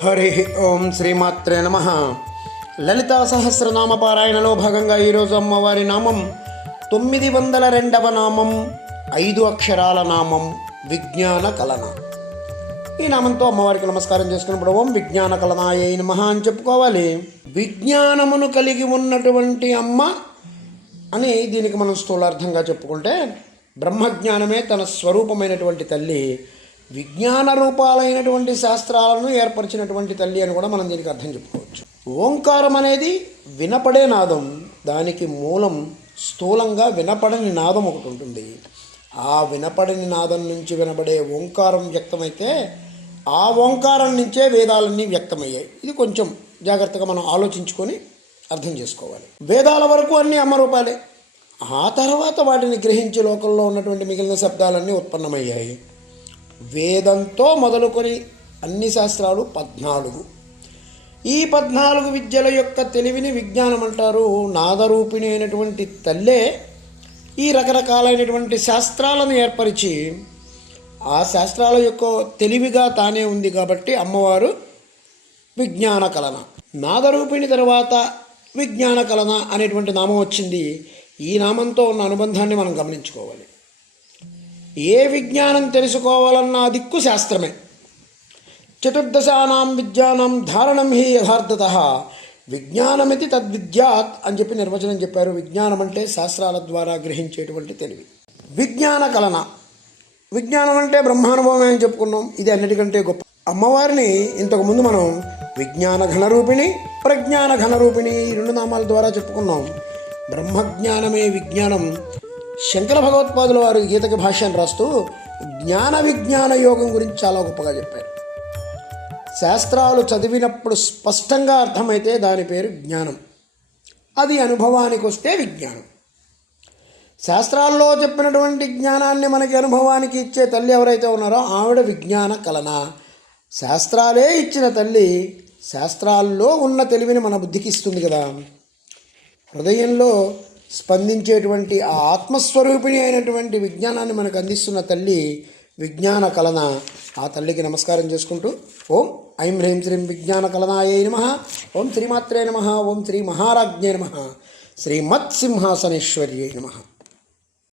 హరి ఓం శ్రీమాత్రే నమ. లలితా సహస్రనామ పారాయణలో భాగంగా ఈరోజు అమ్మవారి నామం 902వ నామం, 5 అక్షరాల నామం విజ్ఞాన కలన. ఈ నామంతో అమ్మవారికి నమస్కారం చేసుకున్నప్పుడు ఓం విజ్ఞాన కలనాయై నమః అని చెప్పుకోవాలి. విజ్ఞానమును కలిగి ఉన్నటువంటి అమ్మ అని దీనికి మనం స్థూలార్థంగా చెప్పుకుంటే, బ్రహ్మజ్ఞానమే తన స్వరూపమైనటువంటి తల్లి, విజ్ఞాన రూపాలైనటువంటి శాస్త్రాలను ఏర్పరిచినటువంటి తల్లి అని కూడా మనం దీనికి అర్థం చెప్పుకోవచ్చు. ఓంకారం అనేది వినపడే నాదం. దానికి మూలం స్థూలంగా వినపడని నాదం ఒకటి ఉంటుంది. ఆ వినపడని నాదం నుంచి వినబడే ఓంకారం వ్యక్తమైతే ఆ ఓంకారం నుంచే వేదాలన్నీ వ్యక్తమయ్యాయి. ఇది కొంచెం జాగ్రత్తగా మనం ఆలోచించుకొని అర్థం చేసుకోవాలి. వేదాల వరకు అన్నీ అమ్మ రూపాలే. ఆ తర్వాత వాటిని గ్రహించి లోకంలో ఉన్నటువంటి మిగిలిన శబ్దాలన్నీ ఉత్పన్నమయ్యాయి. వేదంతో మొదలుకొని అన్ని శాస్త్రాలు 14. ఈ 14 విద్యల యొక్క తెలివిని విజ్ఞానం అంటారు. నాదరూపిణి అయినటువంటి తల్లే ఈ రకరకాలైనటువంటి శాస్త్రాలను ఏర్పరిచి ఆ శాస్త్రాల యొక్క తెలివిగా తానే ఉంది కాబట్టి అమ్మవారు విజ్ఞాన కలన. నాదరూపిణి తర్వాత విజ్ఞాన కలన అనేటువంటి నామం వచ్చింది. ఈ నామంతో ఉన్న అనుబంధాన్ని మనం గమనించుకోవాలి. ఏ విజ్ఞానం తెలుసుకోవాలన్నా దిక్కు శాస్త్రమే. చతుర్దశానాం విద్యానాం ధారణం హి యథార్థతః విజ్ఞానమితి తద్విద్యాత్ అని చెప్పి నిర్వచనం చెప్పారు. విజ్ఞానం అంటే శాస్త్రాల ద్వారా గ్రహించేటువంటి తెలివి. విజ్ఞాన కలన. విజ్ఞానం అంటే బ్రహ్మానుభవమే అని చెప్పుకున్నాం. ఇది అన్నిటికంటే గొప్ప. అమ్మవారిని ఇంతకుముందు మనం విజ్ఞాన ఘనరూపిణి, ప్రజ్ఞాన ఘనరూపిణి, ఈ 2 నామాల ద్వారా చెప్పుకున్నాం. బ్రహ్మజ్ఞానమే విజ్ఞానం. శంకర భగవత్పాదుల వారు గీతకి భాష్యం రాస్తూ జ్ఞాన విజ్ఞాన యోగం గురించి చాలా గొప్పగా చెప్పారు. శాస్త్రాలు చదివినప్పుడు స్పష్టంగా అర్థమైతే దాని పేరు జ్ఞానం. అది అనుభవానికి వస్తే విజ్ఞానం. శాస్త్రాల్లో చెప్పినటువంటి జ్ఞానాన్ని మనకి అనుభవానికి ఇచ్చే తల్లి ఎవరైతే ఉన్నారో ఆవిడ విజ్ఞాన కలన. శాస్త్రాలే ఇచ్చిన తల్లి శాస్త్రాల్లో ఉన్న తెలివిని మన బుద్ధికి ఇస్తుంది కదా. హృదయంలో స్పందించేటువంటి ఆ ఆత్మస్వరూపిణి అయినటువంటి విజ్ఞానాన్ని మనకు అందిస్తున్న తల్లి విజ్ఞాన కలన. ఆ తల్లికి నమస్కారం చేసుకుంటూ ఓం ఐం హ్రీం శ్రీం విజ్ఞాన కలనాయై నమః, ఓం శ్రీమాత్రే నమః, ఓం శ్రీ మహారాజ్ఞే నమః, శ్రీమత్సింహాసనేశ్వర్యై నమః.